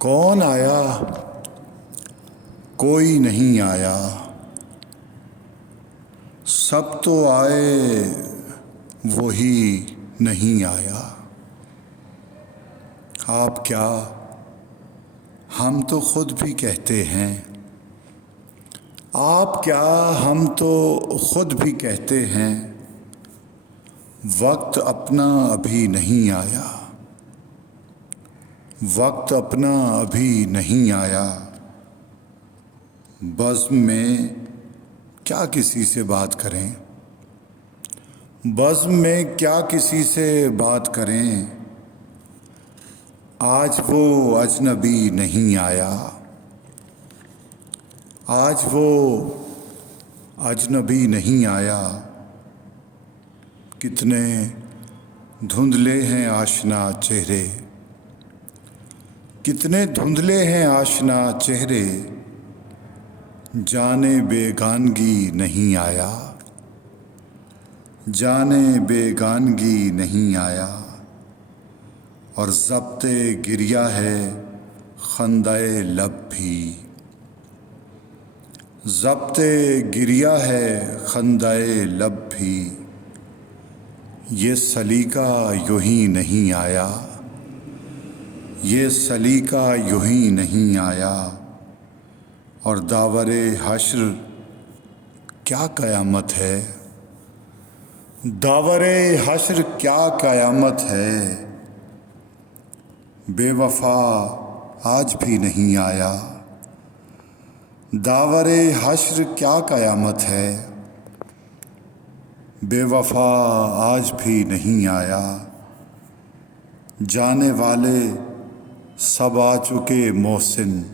कौन आया, कोई नहीं आया, सब तो आए, वही नहीं आया। आप क्या, हम तो खुद भी कहते हैं। आप क्या, हम तो खुद भी कहते हैं, वक्त अपना अभी नहीं आया। वक्त अपना अभी नहीं आया। बज़्म में क्या किसी से बात करें, बज़्म में क्या किसी से बात करें। आज वो अजनबी नहीं आया, आज वो अजनबी नहीं आया। कितने धुंधले हैं आशना चेहरे, कितने धुंधले हैं आशना चेहरे। जाने बेगानगी नहीं आया, जाने बेगानगी नहीं आया। और ज़ब्ते गिरिया है खंदाए लब भी, ज़ब्ते गिरिया है खंदाए लब भी। ये सलीका यूं ही नहीं आया, ये सलीका यूं ही नहीं आया। और दावरे हश्र क्या क़यामत है, दावरे हश्र क्या क़यामत है। बेवफ़ा आज भी नहीं आया, दावरे हश्र क्या क़यामत है। बेवफ़ा आज भी नहीं आया। जाने वाले सब आ चुके मोहसिन,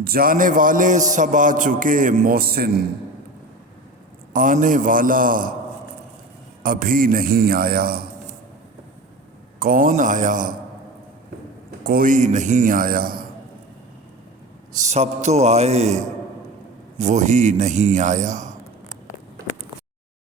जाने वाले सब आ चुके मोहसिन। आने वाला अभी नहीं आया। कौन आया, कोई नहीं आया, सब तो आए, वही नहीं आया।